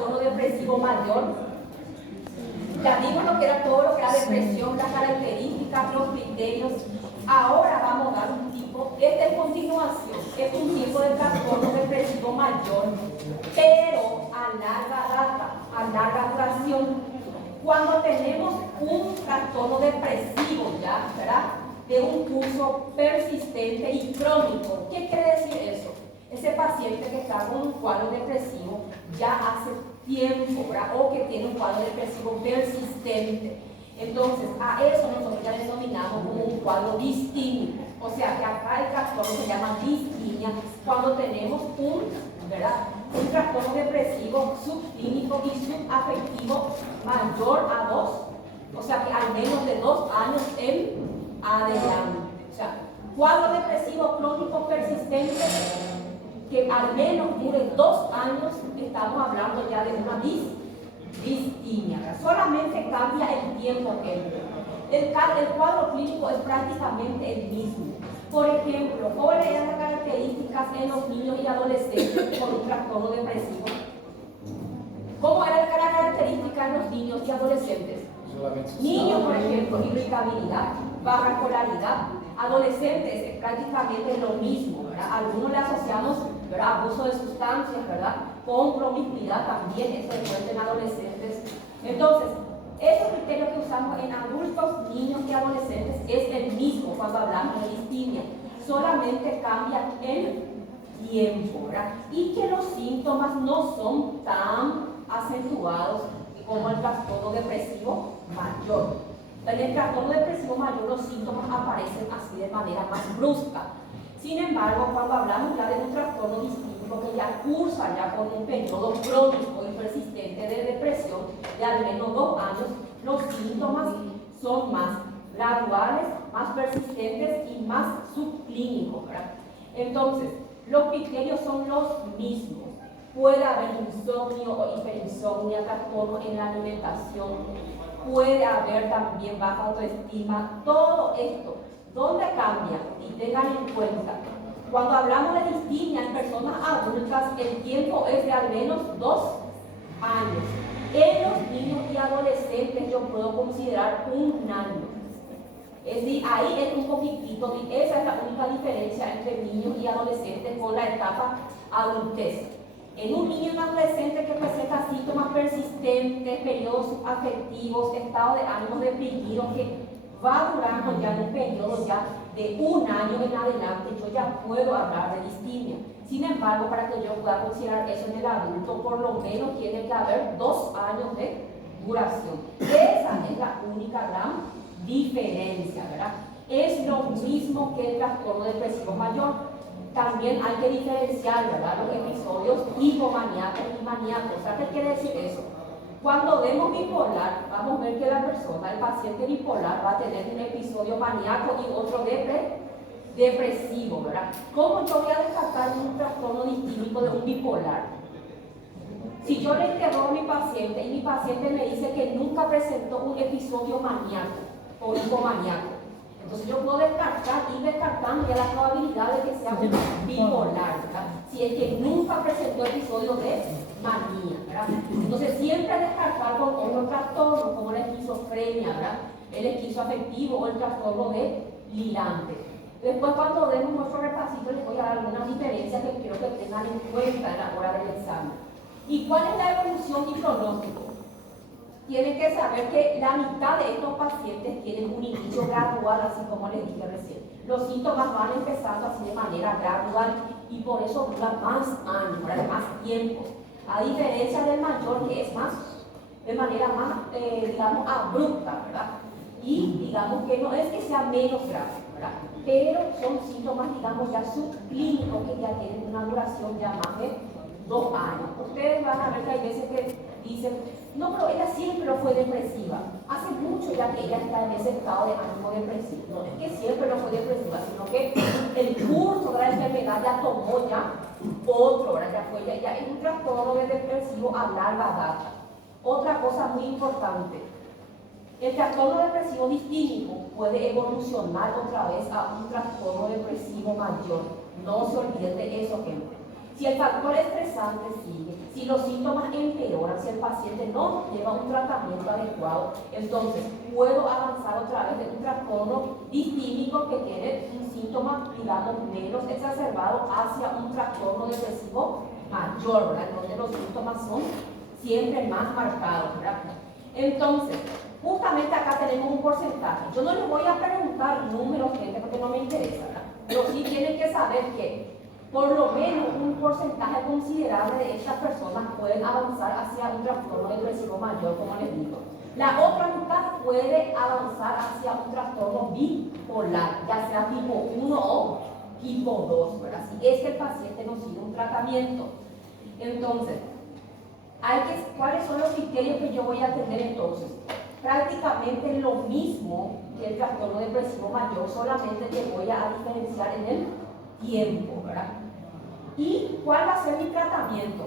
trastorno depresivo mayor. Ya vimos lo que era todo lo que era depresión, las características, los criterios. Ahora vamos a dar un tipo, esta continuación, es un tipo de trastorno depresivo mayor, pero a larga data, a larga duración. Cuando tenemos un trastorno depresivo ya, ¿verdad? De un curso persistente y crónico. ¿Qué quiere decir eso? Ese paciente que está con un cuadro depresivo ya hace tiempo, ¿verdad? O que tiene un cuadro depresivo persistente. Entonces, a eso nosotros ya denominamos como un cuadro distímico. O sea, que acá el trastorno se llama distimia cuando tenemos un trastorno depresivo subclínico y subafectivo mayor a 2. O sea, que al menos de 2 años en adelante. O sea, cuadro depresivo crónico persistente que al menos dure 2 años, estamos hablando ya de una distimia. Solamente cambia el tiempo el cuadro clínico es prácticamente el mismo. Por ejemplo, ¿cuáles eran las características en los niños y adolescentes con un trastorno depresivo? ¿Cómo era la característica en los niños y adolescentes? Niños, por ejemplo, irritabilidad, baja escolaridad. Adolescentes, prácticamente lo mismo, ¿verdad? Algunos le asociamos, ¿verdad?, abuso de sustancias, ¿verdad?, con promiscuidad también, eso es en adolescentes. Entonces, esos criterios que usamos en adultos, niños y adolescentes es el mismo cuando hablamos de distimia, solamente cambia el tiempo, ¿verdad? Y que los síntomas no son tan acentuados como el trastorno depresivo mayor. En el trastorno depresivo mayor los síntomas aparecen así de manera más brusca. Sin embargo, cuando hablamos ya de un trastorno distímico que ya cursa ya con un periodo crónico y persistente de depresión de al menos 2 años, los síntomas son más graduales, más persistentes y más subclínicos, ¿verdad? Entonces, los criterios son los mismos. Puede haber insomnio o hiperinsomnia, trastorno en la alimentación, puede haber también baja autoestima, todo esto. ¿Dónde cambia? Y tengan en cuenta, cuando hablamos de distimia en personas adultas, el tiempo es de al menos 2 años. En los niños y adolescentes yo puedo considerar 1 año. Es decir, ahí es un poquitito, esa es la única diferencia entre niños y adolescentes con la etapa adultez. En un niño y un adolescente que presenta síntomas persistentes, periodos afectivos, estado de ánimo deprimido, que va durando ya en un periodo ya de 1 año en adelante, yo ya puedo hablar de distimia. Sin embargo, para que yo pueda considerar eso en el adulto, por lo menos tiene que haber 2 años de duración. Esa es la única gran diferencia, ¿verdad? Es lo mismo que el trastorno depresivo mayor. También hay que diferenciar, ¿verdad?, los episodios hipomaníacos y maníacos. O sea, ¿qué quiere decir eso? Cuando vemos bipolar, vamos a ver que la persona, el paciente bipolar, va a tener un episodio maníaco y otro depresivo, ¿verdad? ¿Cómo yo voy a descartar un trastorno distímico de un bipolar? Si yo le interrogo a mi paciente y mi paciente me dice que nunca presentó un episodio maníaco o hipomaníaco, entonces yo puedo descartar, ir descartando ya la probabilidad de que sea un bipolar, ¿verdad? Si es que nunca presentó episodio de manía, ¿verdad? Entonces siempre descartar con otros trastornos como la esquizofrenia, ¿verdad?, el esquizoafectivo o el trastorno delirante. Después, cuando demos nuestro repasito, les voy a dar algunas diferencias que quiero que tengan en cuenta en la hora del examen. ¿Y cuál es la evolución y pronóstico? Tienen que saber que la mitad de estos pacientes tienen un inicio gradual, así como les dije recién. Los síntomas van empezando así de manera gradual y por eso dura más años, más tiempo. A diferencia del mayor, que es más, de manera más, digamos, abrupta, ¿verdad? Y digamos que no es que sea menos grave, ¿verdad?, pero son síntomas, digamos, ya subclínicos que ya tienen una duración ya más de 2 años. Ustedes van a ver que hay veces que dicen, no, pero ella siempre fue depresiva. Hace mucho ya que ella está en ese estado de ánimo depresivo. No es que siempre no fue depresiva, sino que el curso de la enfermedad ya tomó ya otro, ¿verdad? Ya es un trastorno de depresivo a larga data. Otra cosa muy importante, el trastorno depresivo distímico puede evolucionar otra vez a un trastorno depresivo mayor. No se olviden de eso, gente. Si el factor estresante sigue, si los síntomas empeoran, si el paciente no lleva un tratamiento adecuado, entonces puedo avanzar otra vez de un trastorno distímico que tiene un síntoma, digamos, menos exacerbado hacia un trastorno depresivo mayor, ¿verdad? Donde los síntomas son siempre más marcados, ¿verdad? Entonces, justamente acá tenemos un porcentaje. Yo no les voy a preguntar números, gente, porque no me interesa, ¿verdad? Pero sí tienen que saber que por lo menos un porcentaje considerable de estas personas pueden avanzar hacia un trastorno depresivo mayor, como les digo. La otra mitad puede avanzar hacia un trastorno bipolar, ya sea tipo 1 o tipo 2, ¿verdad? Si es que el paciente no sigue un tratamiento. Entonces, ¿cuáles son los criterios que yo voy a tener entonces? Prácticamente lo mismo que el trastorno depresivo mayor, solamente que voy a diferenciar en el tiempo, ¿verdad? ¿Y cuál va a ser mi tratamiento?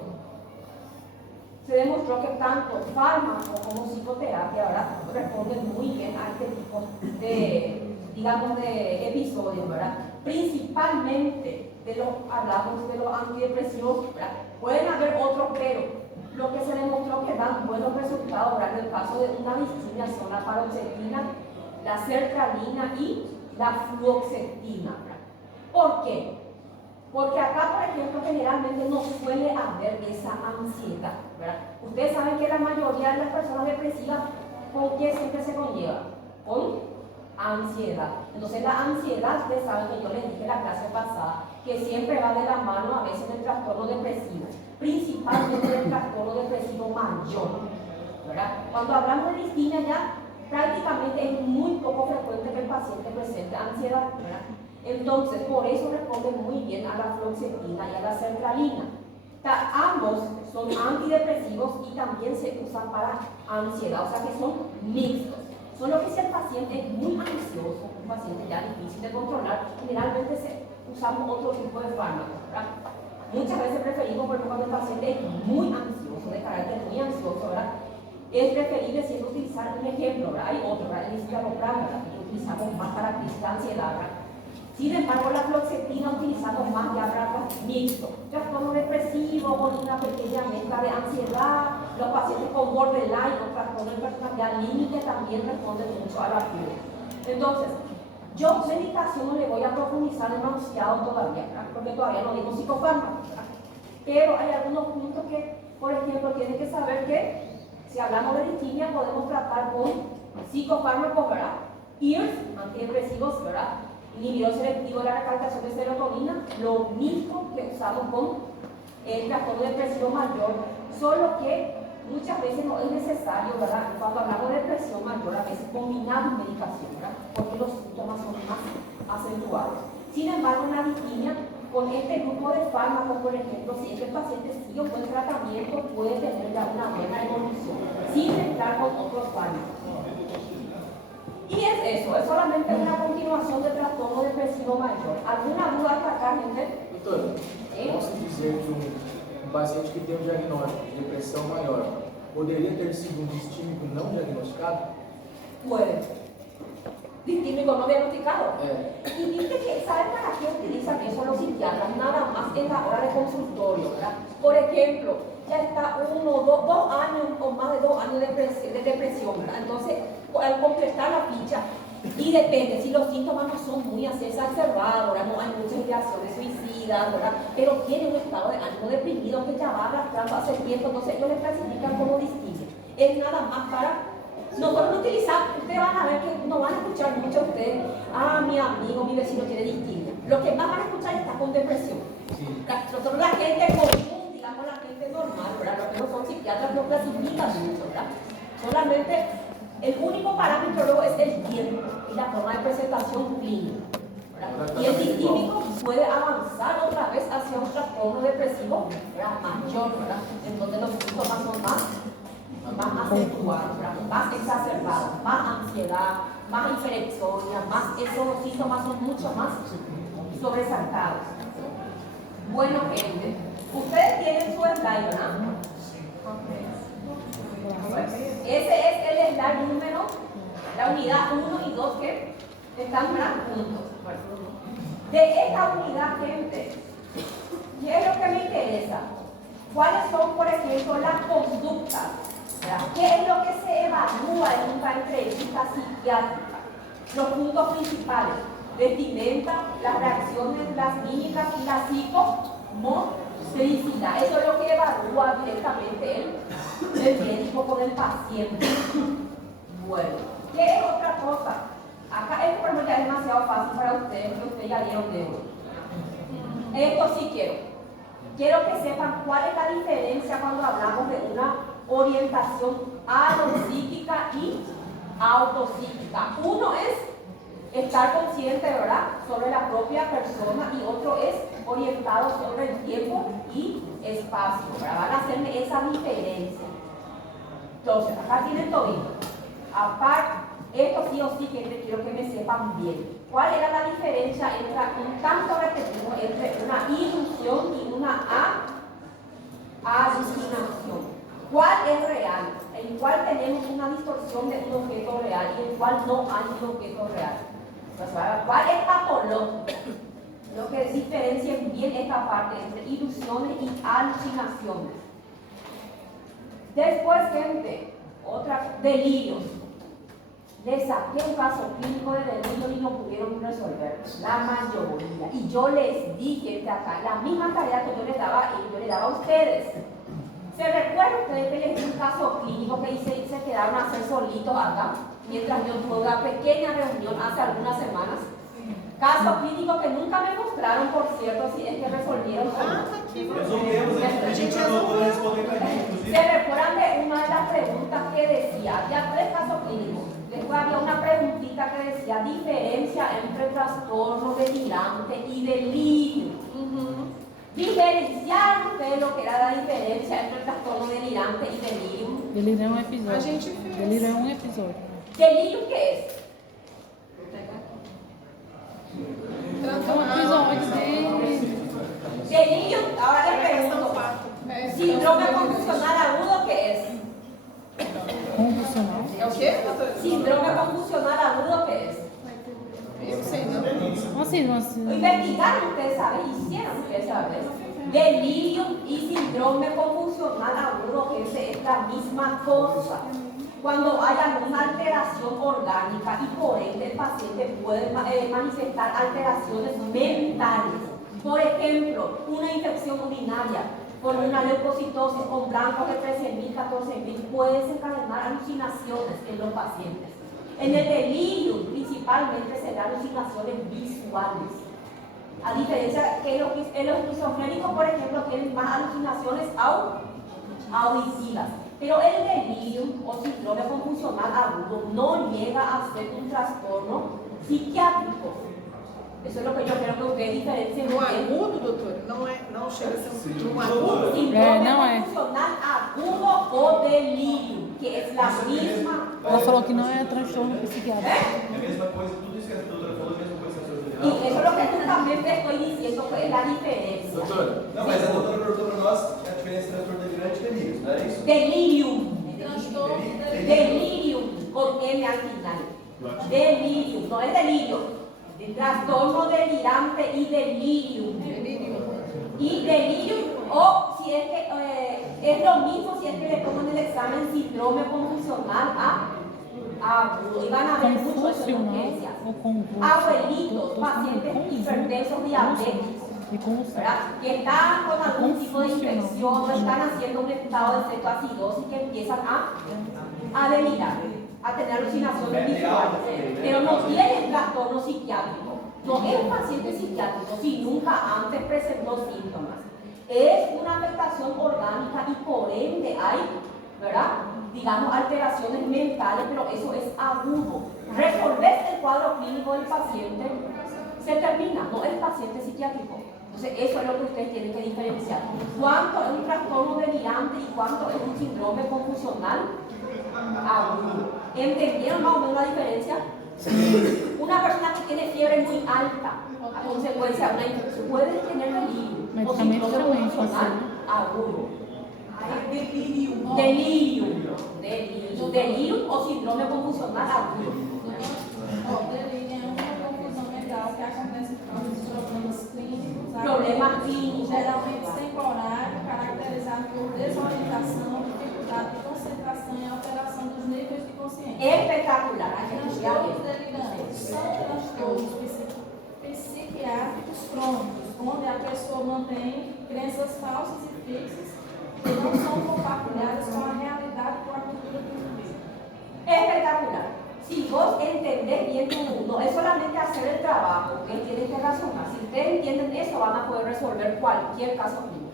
Se demostró que tanto fármaco como psicoterapia, ¿verdad?, responden muy bien a este tipo de, digamos, de episodios, ¿verdad? Principalmente hablamos de los antidepresivos, ¿verdad? Pueden haber otros, pero lo que se demostró que dan buenos resultados, ¿verdad?, en el caso de una distimia son la paroxetina, la sertralina y la fluoxetina, ¿verdad? ¿Por qué? Porque acá, por ejemplo, generalmente no suele haber esa ansiedad, ¿verdad? Ustedes saben que la mayoría de las personas depresivas, ¿con qué siempre se conlleva? Con ansiedad. Entonces la ansiedad, ustedes saben que yo les dije en la clase pasada, que siempre va de la mano a veces del trastorno depresivo, principalmente del trastorno depresivo mayor, ¿verdad? Cuando hablamos de distimia ya, prácticamente es muy poco frecuente que el paciente presente ansiedad, ¿verdad? Entonces, por eso responden muy bien a la fluoxetina y a la sertralina. Ambos son antidepresivos y también se usan para ansiedad, o sea que son mixtos. Solo que si el paciente es muy ansioso, un paciente ya difícil de controlar, generalmente usamos otro tipo de fármacos, ¿verdad? Muchas veces preferimos, por ejemplo, cuando el paciente es muy ansioso, de carácter muy ansioso, ¿verdad? Es preferible siempre utilizar un ejemplo, ¿verdad? Hay otro, ¿verdad? El citalopram, ¿verdad?, que utilizamos más para crisis de ansiedad, ¿verdad? Sin embargo, la fluoxetina utilizamos más ya para mixto, trastorno depresivo con una pequeña mezcla de ansiedad, los pacientes con borderline o trastorno de personalidad límite también responden mucho a la flu. Entonces, yo medicación no le voy a profundizar demasiado todavía, ¿verdad?, porque todavía no digo psicofármacos, ¿verdad? Pero hay algunos puntos que, por ejemplo, tienen que saber que si hablamos de distimia podemos tratar con psicofármacos, ¿verdad? IRS, antidepresivos, ¿verdad?, inhibidor selectivo de la recaptación de serotonina, lo mismo que usamos con el trastorno depresivo mayor, solo que muchas veces no es necesario, ¿verdad?, cuando hablamos de depresión mayor, a veces combinamos medicación, ¿verdad?, porque los síntomas son más acentuados. Sin embargo, en la distimia, con este grupo de fármacos, por ejemplo, si el paciente sigue un buen tratamiento, puede tener ya una buena evolución, sin entrar con otros fármacos. Y es eso, es solamente una continuación del trastorno depresivo mayor. ¿Alguna duda hasta acá, gente? Doutora, posso dizer que um paciente que tem um diagnóstico de depressão maior poderia ter sido um distímico não diagnosticado? Puede. Distímico no diagnosticado. É. Y viste que, ¿saben para qué utilizan eso los psiquiatras? Nada más en la hora de consultorio, ¿verdad? Por ejemplo, ya está 1, 2 años o más de 2 años de depresión, ¿verdad? Entonces, al completar la ficha, y depende, si los síntomas no son muy así exacerbados, ¿verdad?, no hay muchas ideaciones suicidas, ¿verdad?, pero tiene un estado de ánimo deprimido que ya va arrastrando hace tiempo, entonces ellos le clasifican como distimia. Es nada más para... Nosotros no utilizamos, ustedes van a ver que no van a escuchar mucho a ustedes, mi amigo, mi vecino tiene distimia. Lo que más van a escuchar está con depresión. Sí. Nosotros la gente común, digamos la gente normal, ¿verdad?, los que no son psiquiatras no clasifican mucho, ¿verdad? Solamente el único parámetro luego es el tiempo y la forma de presentación clínica, ¿verdad? Y el distímico puede avanzar otra vez hacia un trastorno depresivo, ¿verdad?, mayor, ¿verdad?, en donde los síntomas son más acentuados, ¿verdad?, más exacerbados, más ansiedad, más hiperexonia, esos síntomas son mucho más sobresaltados. Bueno, gente, ustedes tienen su slide, ¿verdad? Ese es el slide número, la unidad 1 y 2 que están juntos. De esta unidad, gente, ¿qué es lo que me interesa? interesa? ¿Cuáles son, por ejemplo, las conductas? ¿Verdad? ¿Qué es lo que se evalúa en una entrevista psiquiátrica? Los puntos principales: vestimenta, las reacciones, las mímicas y la psicomotricidad. Eso es lo que evalúa directamente el médico con el paciente. Bueno, ¿qué es otra cosa? Acá esto, por ejemplo, ya es demasiado fácil para ustedes, que ustedes ya vieron de hoy. Esto sí quiero que sepan cuál es la diferencia cuando hablamos de una orientación alopsíquica y autopsíquica. Uno es estar consciente, ¿verdad?, sobre la propia persona, y otro es orientado sobre el tiempo y espacio, ¿verdad? Van a hacerme esa diferencia. Entonces, acá tienen todito. Aparte, esto sí o sí quiero que me sepan bien. ¿Cuál era la diferencia entre un tanto repetido entre una ilusión y una alucinación? ¿Cuál es real? ¿En cuál tenemos una distorsión de un objeto real y en cuál no hay un objeto real? Entonces, ¿cuál es patológico? Lo que diferencien bien esta parte entre ilusiones y alucinaciones. Después, gente, delirios. Les saqué un caso clínico de delirio y no pudieron resolver, la mayoría. Y yo les dije de acá, la misma tarea que yo les daba a ustedes. ¿Se recuerdan ustedes que les di un caso clínico que se quedaron a hacer solitos acá? Mientras yo tuve una pequeña reunión hace algunas semanas. Caso clínico que nunca me mostraron, por cierto, si es que resolvieron. ¿Se recuerdan de una de las preguntas que decía? Había 3 casos clínicos. Después había una preguntita que decía diferencia entre trastorno delirante y delirio. Diferenciar ustedes lo que era la diferencia entre trastorno delirante y delirio. Delírio é um episódio. A gente fez. Delírio é um episódio. ¿Delirio qué es? É um episódio de... Delirio, ahora les pregunto. Síndrome confusional agudo, ¿qué es? Convulsional. É o quê, doutora? Síndrome confusional agudo, ¿qué es? Eu não sei, não. Assim, nossa. Investigaron, ustedes saben, hicieron, ustedes saben. Delirio y síndrome confusional agudo, que es la misma cosa. Cuando hay alguna alteración orgánica y por ende el paciente puede manifestar alteraciones mentales. Por ejemplo, una infección urinaria con una leucocitosis con blancos de 13.000, 14.000 puede desencadenar alucinaciones en los pacientes. En el delirio principalmente se dan alucinaciones visuales. A diferencia que los esquizofrénicos, por ejemplo, tienen más alucinaciones auditivas. Pero el delirio o síndrome confusional agudo no llega a ser un trastorno psiquiátrico. Eso es lo que yo quiero que ustedes diferencien. No agudo, doutora? Não chega a ser um síndrome agudo? Síndrome não é. confusional agudo o delírio, que es la misma. Ela falou que não é transtorno psiquiátrico. É a mesma coisa, tudo isso que a doutora falou, a mesma coisa que a senhora Y eso es lo que justamente estoy diciendo, que es la diferencia. Doutora, Não, mas a doutora perguntou para nós a diferença entre transtorno delirante e delírio, não é isso? Delirium. Delirium con M al final. Delirium, no es delirio. Trastorno delirante y delirium. Y delirium, o si es que es lo mismo si es que le toman el examen síndrome confusional agudo. Y van a ver muchas emergencias. Abuelitos, pacientes hipertensos, diabéticos, ¿verdad?, que están con algún tipo de infección o están haciendo un estado de cetoacidosis, que empiezan a delirar, a tener alucinaciones visuales, pero no tienen trastorno psiquiátrico. No es un paciente psiquiátrico si nunca antes presentó síntomas. Es una afectación orgánica y por ende hay, ¿verdad?, digamos, alteraciones mentales, pero eso es agudo. Resolver el cuadro clínico del paciente, se termina, no el paciente psiquiátrico. Entonces, eso es lo que ustedes tienen que diferenciar. ¿Cuánto es un trastorno delirante y cuánto es un síndrome confusional agudo? ¿Entendieron más o menos la diferencia? Una persona que tiene fiebre muy alta, a consecuencia de una infección, puede tener delirio o síndrome confusional agudo. Delirium o síndrome confusional agudo. O delírio é uma confusão mental que acontece por causa dos problemas clínicos. Problemas problemas clínicos. Geralmente temporário, caracterizado por desorientação, dificuldade de concentração e alteração dos níveis de consciência. Espectacular. Transtornos delirantes são transtornos psiquiátricos crônicos, onde a pessoa mantém crenças falsas e fixas que não são compartilhadas com a realidade e com a cultura que vive. Espectacular. Si vos entendés bien tu mundo, es solamente hacer el trabajo, ustedes tienen que razonar. Si ustedes entienden eso, van a poder resolver cualquier caso clínico.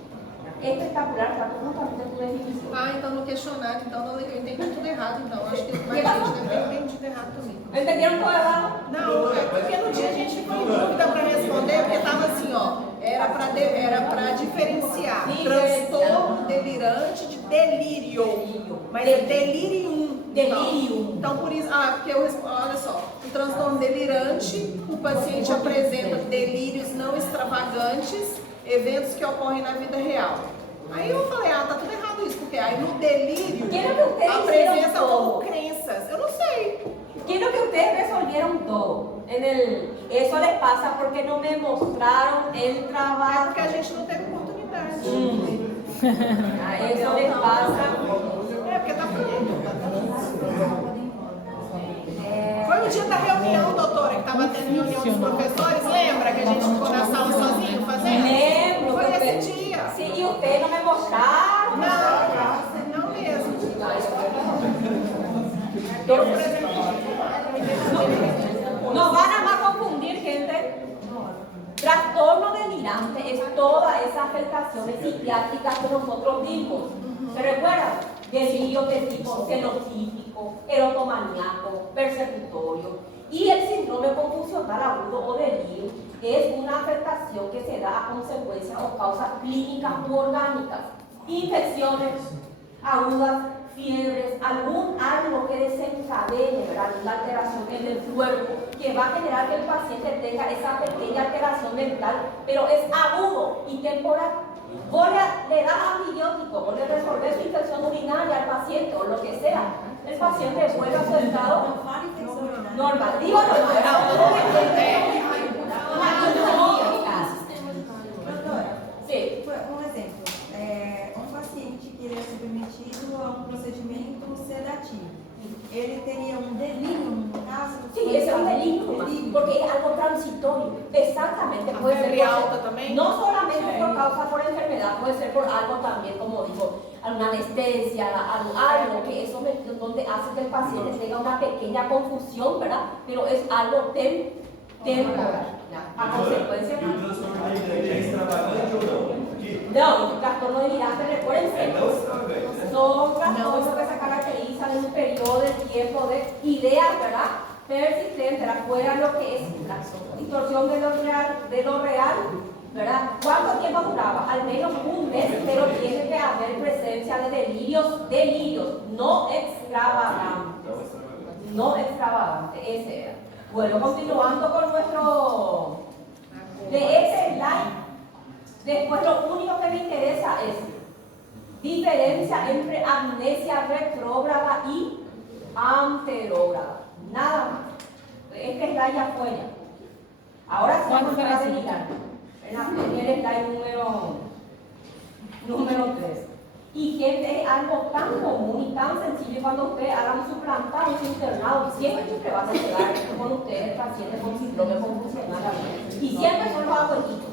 Espectacular, está totalmente tu definición. Ah, então no questionário, então eu entendi tudo errado, então. Acho que mais gente deve ter entendido errado também. ¿Entendieron todo errado? Não, é porque no dia a gente ficou em dúvida para responder, porque estava assim, ó, era para diferenciar transtorno delirante de delírio, mas é delirium. Delirium. Então, por isso, porque eu respondo, olha só, o transtorno delirante, o paciente apresenta delírios não extravagantes, eventos que ocorrem na vida real. Aí eu falei, tá tudo errado isso, porque aí no delírio Quiero que ustedes apresenta hicieron como todo. crenças. Eu não sei. Quiero que ustedes resolvieron todo. Eso les pasa porque no me mostraron el É trabajo. porque a gente não teve oportunidade. Eso les pasa. É porque tá pronto. Foi o dia da reunião, doutora, que estava tendo reunião dos professores. Lembra que a gente ficou na sala sozinho fazendo? Lembro. Foi porque- esse dia. Sí, y ustedes no me mostraron. Não mesmo. Nos van a más confundir, gente. Trastorno delirante es todas esas afectaciones psiquiátricas que nosotros vimos. ¿Se recuerdan? Delirio de tipo celotípico, erotomaníaco, persecutorio. Y el síndrome confusional agudo o delirio es una afectación que se da a consecuencias o causas clínicas u orgánicas. Infecciones agudas, fiebres, algo que desencadene, ¿verdad?, una alteración en el cuerpo que va a generar que el paciente tenga esa pequeña alteración mental, pero es agudo y temporal. Vos le das antibiótico, vos le resolvés su infección urinaria al paciente o lo que sea, el paciente vuelve a su estado normal. Digo Sí. Um exemplo, um paciente que ele é submetido a um procedimento sedativo, ele teria um delírio, no caso? Sí, ese es un delito, porque es algo transitorio. Exactamente, puede ser fiebre alta también. no solamente por causa por enfermedad, puede ser por algo también, como digo, alguna anestesia, algo que eso donde hace que el paciente tenga una pequeña confusión, ¿verdad? Pero es algo temporal. A consecuencia. E o transtorno delirante é extravagante ou não? Aqui? No, el trastorno delirante, recuérdense, Não extravagante, né? son trastornos que se caracterizan en un periodo de tiempo de ideas, ¿verdad?, persistentes, ¿verdad?, fuera de lo que es la distorsión de lo real, ¿verdad? ¿Cuánto tiempo duraba? Al menos un mes, pero tiene que haber presencia de delirios, no extravagantes. No extravagante, ese era. Bueno, continuando con nuestro... De ese slide, después lo único que me interesa es diferencia entre amnesia retrógrada y anterógrada. Nada más. Este slide ya fue ya. Ahora sí vamos a delirar. En el slide número 3. Y gente, es algo tan común y tan sencillo cuando ustedes hagan su plantado, su internado, siempre van a llegar con ustedes pacientes con síndrome confusional. Y siempre son los abuelitos.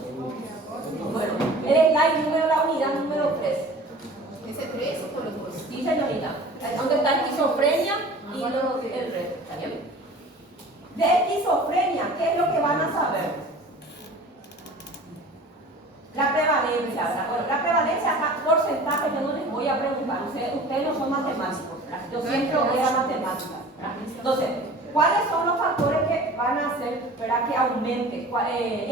Bueno, el slide la unidad número 3. Esse 3 ou foram os dois? Sí, señorita. Donde está esquizofrenia y el resto. ¿Está bien? De esquizofrenia, ¿qué es lo que van a saber? La prevalencia, ¿verdad? Bueno, la prevalencia, acá, porcentaje, yo no les voy a preguntar. Ustedes no son matemáticos, ¿verdad? Yo siempre voy a matemáticas, ¿verdad? Entonces, ¿cuáles son los factores que van a hacer, ¿verdad?, que aumente,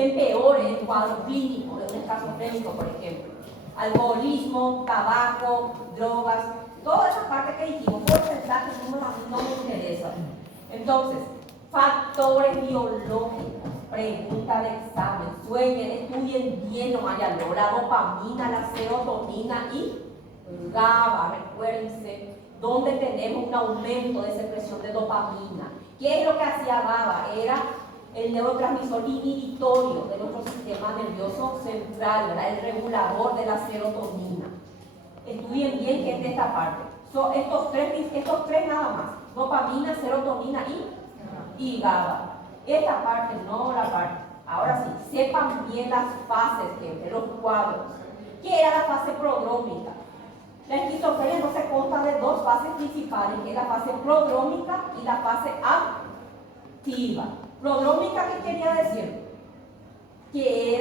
empeore el cuadro clínico de un esquizofrénico, por ejemplo? Alcoholismo, tabaco, drogas, toda esa parte que dijimos, porcentajes no me interesa. Entonces, factores biológicos, pregunta de examen, sueñen, estudien bien, no haya la dopamina, la serotonina y GABA, recuérdense, donde tenemos un aumento de secreción de dopamina. ¿Qué es lo que hacía GABA? Era el neurotransmisor inhibitorio de nuestro sistema nervioso central, ¿verdad? El regulador de la serotonina. Estudien bien, gente, esta parte. Son estos tres nada más: dopamina, serotonina y GABA. Esta parte, no la parte. Ahora sí, sepan bien las fases, gente, los cuadros. ¿Qué era la fase prodrómica? La esquizofrenia no se consta de dos fases principales, que es la fase prodrómica y la fase activa. Prodrómica, ¿qué quería decir? Que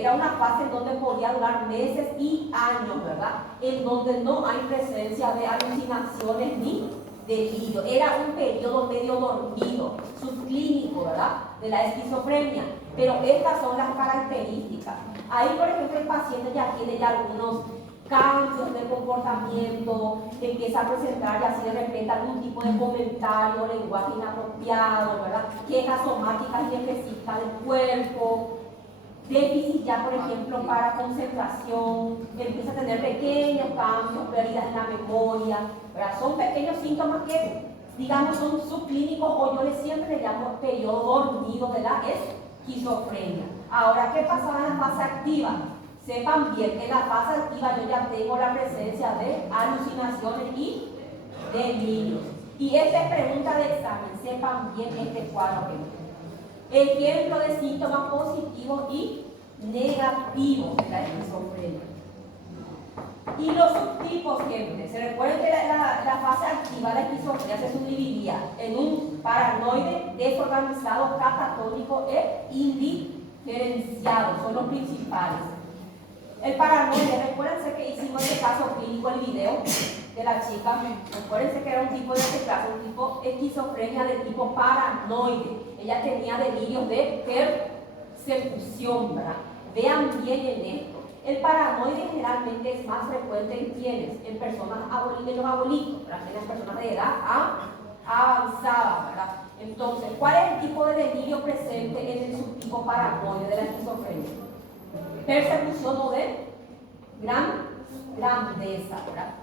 era una fase en donde podía durar meses y años, ¿verdad? En donde no hay presencia de alucinaciones ni delirio. Era un periodo medio dormido, subclínico, ¿verdad? De la esquizofrenia. Pero estas son las características. Ahí, por ejemplo, el paciente ya tiene algunos cambios de comportamiento, empieza a presentar ya así de repente algún tipo de comentario, lenguaje inapropiado, ¿verdad? Quejas somáticas y específicas del cuerpo, déficit ya, por ejemplo, para concentración, empieza a tener pequeños cambios, pérdidas en la memoria, ¿verdad? Son pequeños síntomas que, digamos, son subclínicos, o yo siempre le llamo periodo dormido de la esquizofrenia. Ahora, ¿qué pasaba en la fase activa? Sepan bien, en la fase activa yo ya tengo la presencia de alucinaciones y delirios. Y esta es pregunta de examen, sepan bien este cuadro. Ejemplo de síntomas positivos y negativos de la esquizofrenia. Y los subtipos, gente, se recuerden que la fase activa de la esquizofrenia se subdividía en un paranoide, desorganizado, catatónico e indiferenciado, son los principales. El paranoide, recuérdense que hicimos este caso clínico, el video de la chica, recuérdense que era un tipo de este caso, un tipo esquizofrenia de tipo paranoide. Ella tenía delirios de persecución, ¿verdad? Vean bien en esto. El paranoide generalmente es más frecuente en quienes, en personas en los abuelitos, ¿verdad? En las personas de edad avanzada, ¿verdad? Entonces, ¿cuál es el tipo de delirio presente en el subtipo paranoide de la esquizofrenia? Persecución o de grandeza, ¿verdad?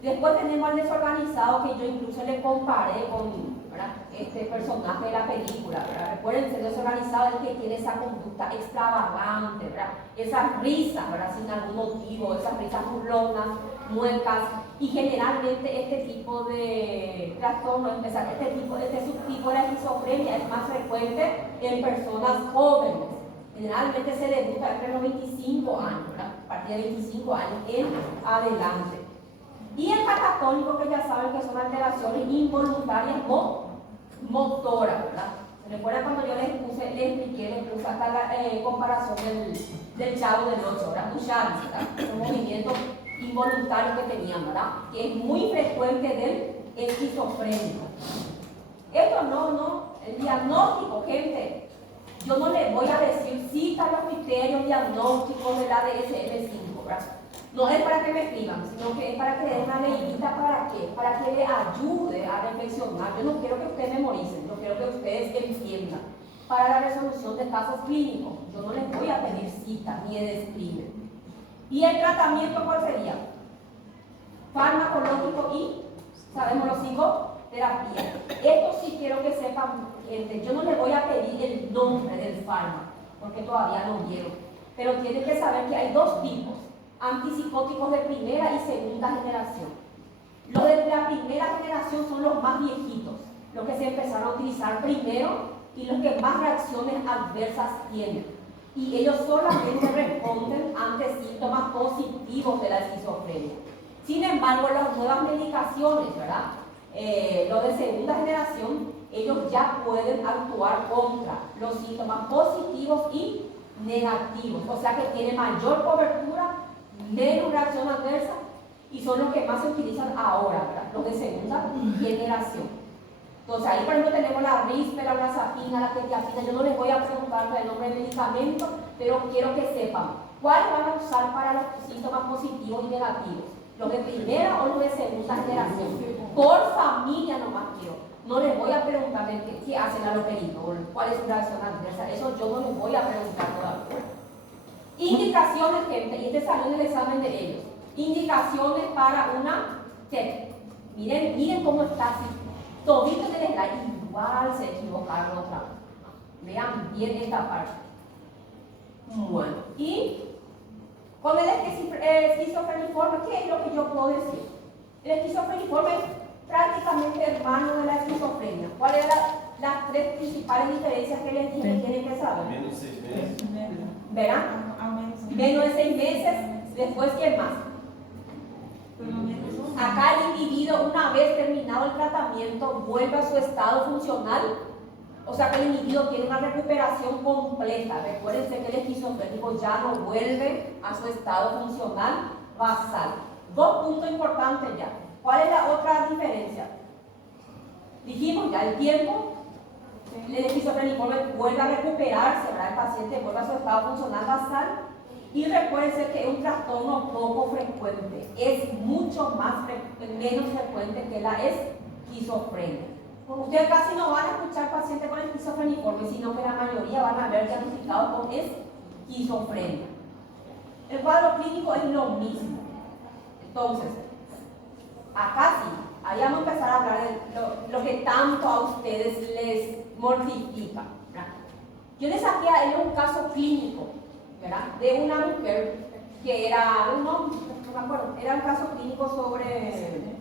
Después tenemos al desorganizado, que yo incluso le comparé con, ¿verdad?, este personaje de la película, ¿verdad? Recuerden, el desorganizado es el que tiene esa conducta extravagante, ¿verdad? Esas risas, ¿verdad?, sin algún motivo, esas risas burlonas, muecas, y generalmente este tipo de trastorno, este subtipo de la esquizofrenia es más frecuente en personas jóvenes. Generalmente se debuta entre los 25 años, ¿verdad? A partir de 25 años en adelante. Y el catatónico, que ya saben que son alteraciones involuntarias motoras, ¿verdad? ¿Se recuerdan cuando yo les expliqué, les puse hasta la comparación del Chavo del 8, ¿verdad? ¿Verdad? Son movimientos involuntarios que tenían, ¿verdad? Que es muy frecuente del esquizofrénico. Esto el diagnóstico, gente. Yo no les voy a decir cita los criterios diagnósticos del DSM-5, ¿verdad? No es para que me escriban, sino que es para que den una leidita. ¿Para qué? Para que les ayude a reflexionar. Yo no quiero que ustedes memoricen, yo quiero que ustedes entiendan. Para la resolución de casos clínicos, yo no les voy a pedir cita ni describen. ¿Y el tratamiento cuál sería? Farmacológico y, sabemos, los psicoterapias. Esto sí quiero que sepan, gente. Yo no les voy a pedir el nombre del fármaco, porque todavía no vieron. Pero tienen que saber que hay dos tipos: antipsicóticos de primera y segunda generación. Los de la primera generación son los más viejitos, los que se empezaron a utilizar primero y los que más reacciones adversas tienen. Y ellos solamente responden ante síntomas positivos de la esquizofrenia. Sin embargo, las nuevas medicaciones, ¿verdad?, los de segunda generación, ellos ya pueden actuar contra los síntomas positivos y negativos. O sea que tienen mayor cobertura, menos reacción adversa, y son los que más se utilizan ahora, ¿verdad?, los de segunda generación. Entonces ahí, por ejemplo, tenemos la rispe, la orazapina, la quetiapina. Yo no les voy a preguntar el nombre del medicamento, pero quiero que sepan cuáles van a usar para los síntomas positivos y negativos. Los de primera o los de segunda generación. Por familia nomás quiero. No les voy a preguntar qué hacen a los peritos, cuál es su reacción adversa. Eso yo no les voy a preguntar todavía. Indicaciones, gente, y este salió en el examen de ellos. Indicaciones para una TEP. Miren cómo está así. Todito en el slide igual. igual se equivocaron otra vez. Vean bien esta parte. Bueno, y con el esquizofreniforme, ¿qué es lo que yo puedo decir? El esquizofreniforme es prácticamente hermano de la esquizofrenia. ¿Cuáles eran las tres principales diferencias que les dije que tienen que saber? Menos de 6 meses. ¿Verán? Ao menos Menos de 6 meses, después, ¿qué más? pelo menos um ano. Acá el individuo, una vez terminado el tratamiento, vuelve a su estado funcional. O sea que el individuo tiene una recuperación completa. Recuérdense que el esquizofrénico ya no vuelve a su estado funcional basal. Dos puntos importantes ya. ¿Cuál es la otra diferencia? Dijimos ya el tiempo. El esquizofrénico vuelve a recuperarse, ¿verdad? El paciente vuelve a su estado funcional basal. Y recuérdense que es un trastorno poco frecuente. Es mucho menos frecuente que la esquizofrenia. Ustedes casi no van a escuchar pacientes con esquizofreniforme, sino que la mayoría van a ver diagnosticados con esquizofrenia. El cuadro clínico es lo mismo. Entonces, acá sí, ahí vamos a empezar a hablar de lo que tanto a ustedes les mortifica, ¿verdad? Yo les saqué a ellos un caso clínico, ¿verdad? De una mujer que era, no me acuerdo, era un caso clínico sobre,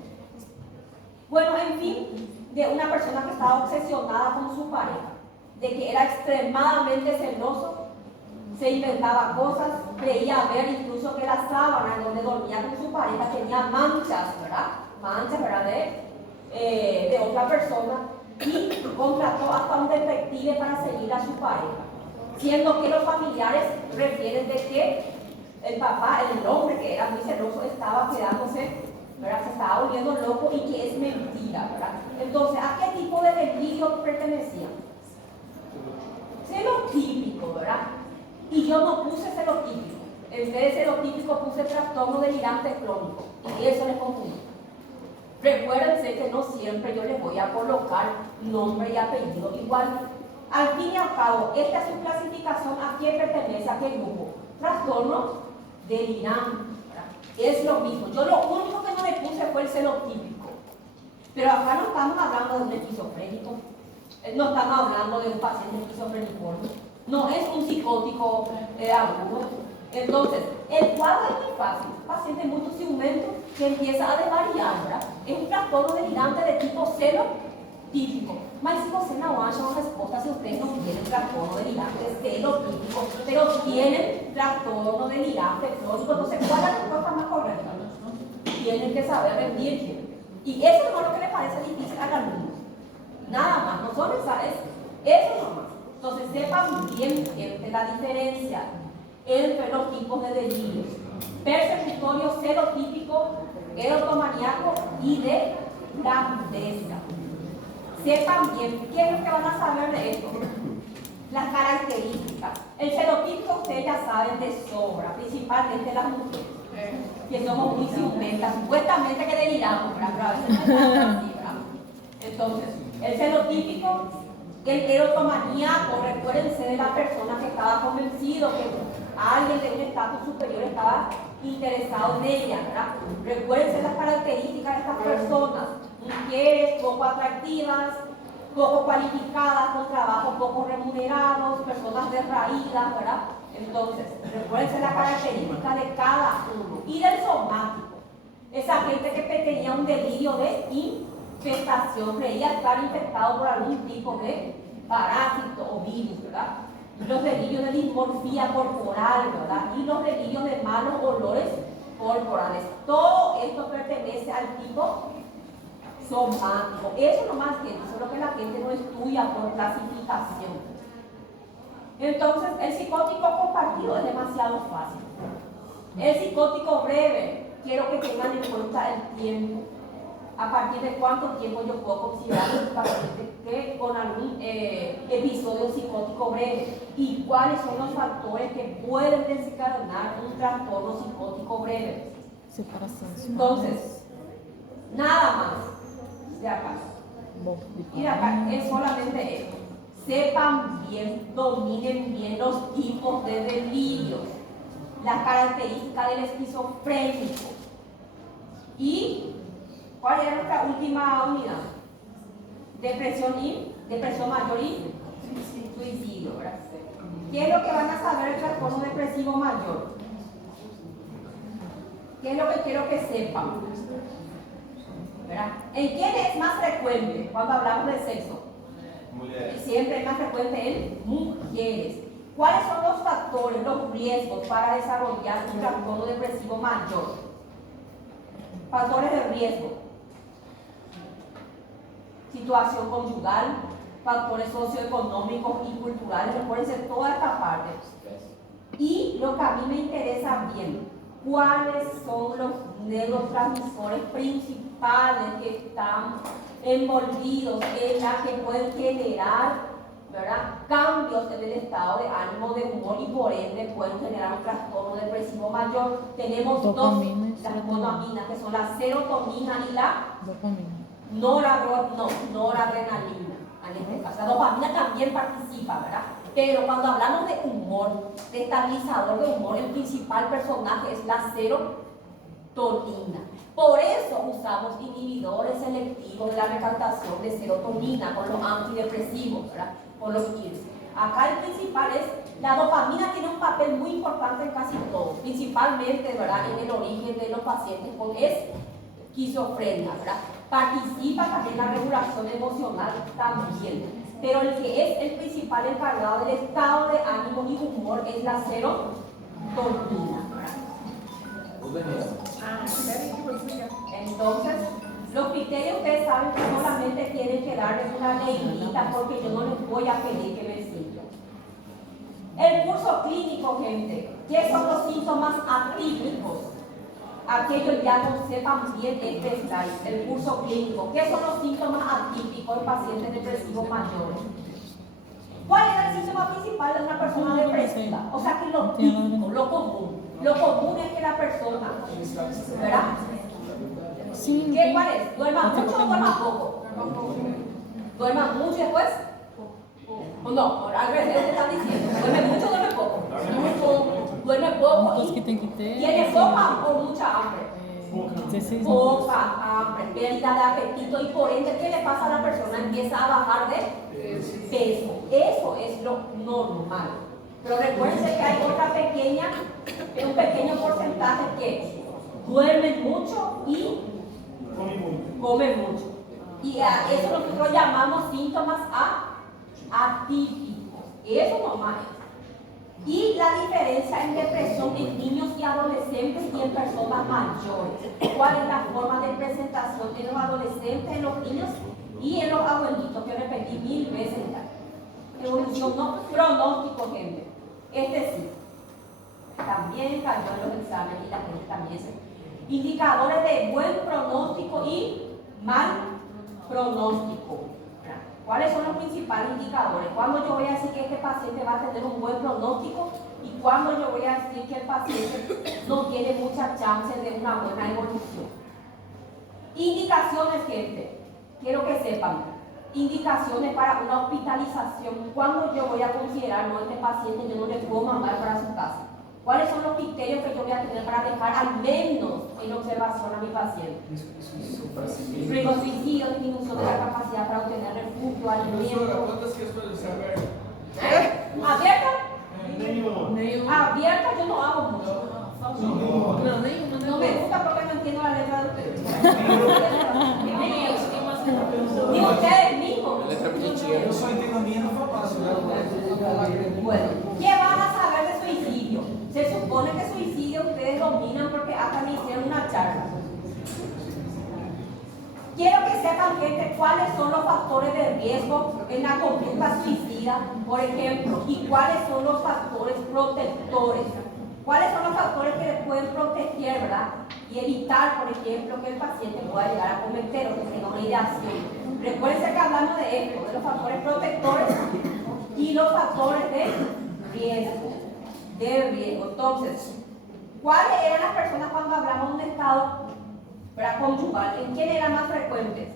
bueno, en fin, de una persona que estaba obsesionada con su pareja, de que era extremadamente celoso, se inventaba cosas, creía ver incluso que la sábana en donde dormía con su pareja tenía manchas, ¿verdad? Manchas, ¿verdad? De otra persona, y contrató hasta un detective para seguir a su pareja, siendo que los familiares refieren de que el papá, el hombre que era muy celoso, estaba quedándose, ¿verdad? Se estaba volviendo loco y que es mentira, ¿verdad? Entonces, ¿a qué tipo de delirio pertenecía? Celotípico, ¿verdad? Y yo no puse celotípico. En vez de celotípico puse trastorno delirante crónico. Y eso les confunde. Recuérdense que no siempre yo les voy a colocar nombre y apellido. Igual, al fin y al cabo, esta es su clasificación. ¿A quién pertenece? ¿A qué grupo? Trastorno delirante. Es lo mismo. Yo lo único que no le puse fue el celotípico. Pero acá no estamos hablando de un esquizofrénico. No estamos hablando de un paciente esquizofreniforme. No es un psicótico agudo. Entonces, el cuadro es muy fácil. Paciente muy tusiumento que empieza a desvariar, ¿verdad? Es un trastorno delirante de tipo celotípico. Mas si você não acha una respuesta si ustedes no tienen trastorno delirante celotípico, pero tienen trastorno delirante crónico, entonces ¿cuál es la respuesta más correcta? Tienen que saber rendirse. Y eso no es lo que le parece difícil al alumno. Nada más, no son esas, eso nomás. Entonces sepan bien, gente, la diferencia entre los tipos de delirios: persecutorio, celotípico, erotomaníaco y de grandeza. Sepan bien, ¿qué es lo que van a saber de esto? Las características. El celotípico ustedes ya saben de sobra, principalmente las mujeres, que somos muy ciumentas, supuestamente que deliramos, pero a veces no es así, ¿verdad? Entonces, el celotípico, el erotomaníaco, recuérdense de la persona que estaba convencido que alguien de un estatus superior estaba interesado en ella, ¿verdad? Recuérdense las características de estas personas: mujeres poco atractivas, poco cualificadas, con trabajos poco remunerados, personas desraídas, ¿verdad? Entonces, recuérdense la característica de cada uno. Y del somático, esa gente que tenía un delirio de infestación, creía estar infectado por algún tipo de parásito o virus, ¿verdad? Los delirios de dismorfía corporal, ¿verdad? Y los delirios de malos olores corporales. Todo esto pertenece al tipo somático. Eso nomás que eso es lo que la gente no estudia por clasificación. Entonces, el psicótico compartido es demasiado fácil. El psicótico breve, quiero que tengan en cuenta el tiempo. A partir de cuánto tiempo yo puedo considerar un paciente que con algún episodio psicótico breve, y cuáles son los factores que pueden desencadenar un trastorno psicótico breve. Separação. Entonces, nada más de acá. Y de acá es solamente esto. Sepan bien, dominen bien los tipos de delirios, las características del esquizofrénico. ¿Y cuál era nuestra última unidad? Depresión y depresión mayor y suicidio, ¿verdad? ¿Qué es lo que van a saber el trastorno depresivo mayor? ¿Qué es lo que quiero que sepan? ¿Verdad? ¿En quién es más frecuente cuando hablamos de sexo? Mujeres. Siempre es más frecuente en mujeres. ¿Cuáles son los factores, los riesgos para desarrollar un trastorno depresivo mayor? Factores de riesgo. Situación conyugal, factores socioeconómicos y culturales, recuérdense toda esta parte. Y lo que a mí me interesa bien, ¿cuáles son los neurotransmisores principales que están envolvidos en la que pueden generar, ¿verdad?, cambios en el estado de ánimo, de humor, y por ende pueden generar un trastorno depresivo mayor? Tenemos Dopamina y dos, las serotonina. dopaminas, que son la serotonina y la Dopamina. noradrenalina. En este caso, la dopamina también participa, ¿verdad? Pero cuando hablamos de humor, de estabilizador de humor, el principal personaje es la serotonina. Por eso usamos inhibidores selectivos de la recaptación de serotonina con los antidepresivos, ¿verdad? Con los IRS. Acá el principal es, la dopamina tiene un papel muy importante en casi todo, principalmente, ¿verdad?, en el origen de los pacientes con esquizofrenia, ¿verdad? Participa también en la regulación emocional también. Pero el que es el principal encargado del estado de ánimo y humor es la serotonina, ¿verdad? Entonces, los criterios ustedes saben que solamente tienen que darles una leidita porque yo no les voy a pedir que me sigan. El curso clínico, gente, ¿qué son los síntomas atípicos? Aquellos ya no sepan bien este slide, el curso clínico. ¿Qué son los síntomas atípicos en pacientes depresivos mayores? ¿Cuál es el síntoma principal de una persona depresiva? O sea, que lo típico, lo común. Lo común es que la persona, ¿verdad? Sí, ¿Qué, cuál es? ¿Duerma mucho o duerma poco? ¿Duerma mucho y después? No, al revés, ¿qué están diciendo? ¿Duerme mucho o duerme poco? Duerme poco Entonces, ¿qué y tiene que ter? tiene poca o mucha hambre. 16 minutos. Poca hambre, pérdida de apetito, y por ende, ¿qué le pasa a la persona? Empieza a bajar de peso. Eso es lo normal. Pero recuerden que hay un pequeño porcentaje que duermen mucho y comen mucho. Y a eso nosotros llamamos síntomas atípicos. Eso es normal. Y la diferencia en depresión en niños y adolescentes y en personas mayores. ¿Cuál es la forma de presentación en los adolescentes, en los niños y en los abuelitos? Que repetí 1000 veces ya. Evolución no pronóstico, gente. Este sí. También cayó en los exámenes y la gente también se. Indicadores de buen pronóstico y mal pronóstico. ¿Cuáles son los principales indicadores? ¿Cuándo yo voy a decir que este paciente va a tener un buen pronóstico y cuándo yo voy a decir que el paciente no tiene muchas chances de una buena evolución? Indicaciones, gente. Quiero que sepan. Indicaciones para una hospitalización. ¿Cuándo yo voy a considerar, no, este paciente yo no le puedo mandar para su casa? ¿Cuáles son los criterios que yo voy a tener para dejar al menos en observación a mi paciente? Riesgo de suicidio, disminución de la capacidad para obtener refugio, alimento. ¿Cuántas que puedes saber? ¿Abierta? Abierta yo no hago mucho. No me gusta porque no entiendo la letra de ustedes. Ni ustedes mismos. Eu só entendo a minha, não foi fácil, né? Bueno, ¿qué van a saber de suicidio? Se supone que suicidio ustedes dominan porque hasta me hicieron una charla. Quiero que sepan, gente, cuáles son los factores de riesgo en la conducta suicida, por ejemplo, y cuáles son los factores protectores. ¿Cuáles son los factores que les pueden proteger, verdad? Y evitar, por ejemplo, que el paciente pueda llegar a cometer o que tenga una ideación. Recuerden que hablando de esto, de los factores protectores y los factores de riesgo. Entonces, ¿cuáles eran las personas cuando hablamos de un estado, ¿verdad?, conyugal? ¿En quién eran más frecuentes?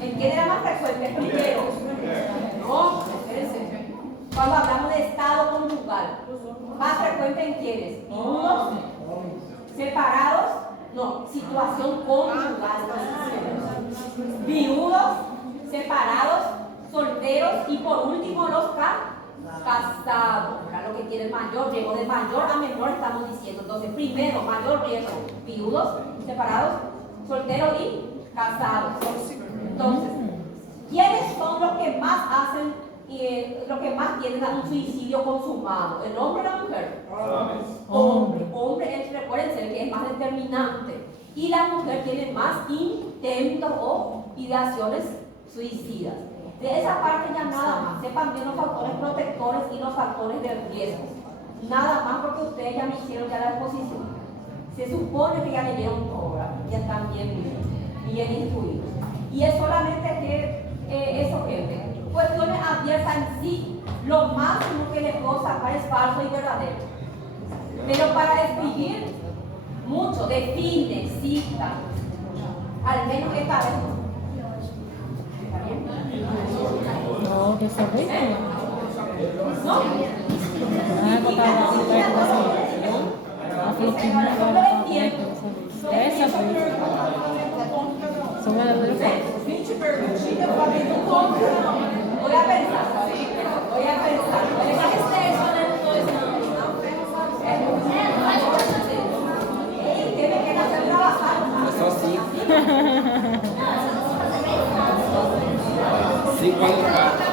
¿En quién eran más frecuentes? Primero. No, espérense. Cuando hablamos de estado conyugal, ¿más frecuente en quiénes? ¿Viudos? ¿Separados? No, situación conyugal. viudos, separados, solteros y por último los casados. Ahora lo que tiene el mayor riesgo, de mayor a menor estamos diciendo. Entonces, primero, mayor riesgo, viudos, separados, solteros y casados. Entonces, ¿quiénes son los que más hacen los que más tienen a un suicidio consumado? ¿El hombre o la mujer? Hombre. Hombre es, recuérdense, el que es más determinante. Y la mujer tiene más intentos o ideaciones suicidas. De esa parte ya nada más. Sepan bien los factores protectores y los factores de riesgo. Nada más porque ustedes ya me hicieron ya la exposición. Se supone que ya leyeron todo, ¿verdad? Ya están bien instruidos. Y es solamente que eso, gente. Cuestiones abiertas en sí, lo máximo que les puedo sacar es falso y verdadero. Pero para describir mucho, define, cita, al menos esta vez. ¿Está bien? No, que essa vez não. ¿No? Ah, botar lá no lugar que você. Ela falou que não vai falar dessa vez. São verdadeiros fatos. 20 perguntinhas, eu falei no ponto, não. Voy a pensar. ¿Qué me queda hacer trabajar? Só 5. 5 anos.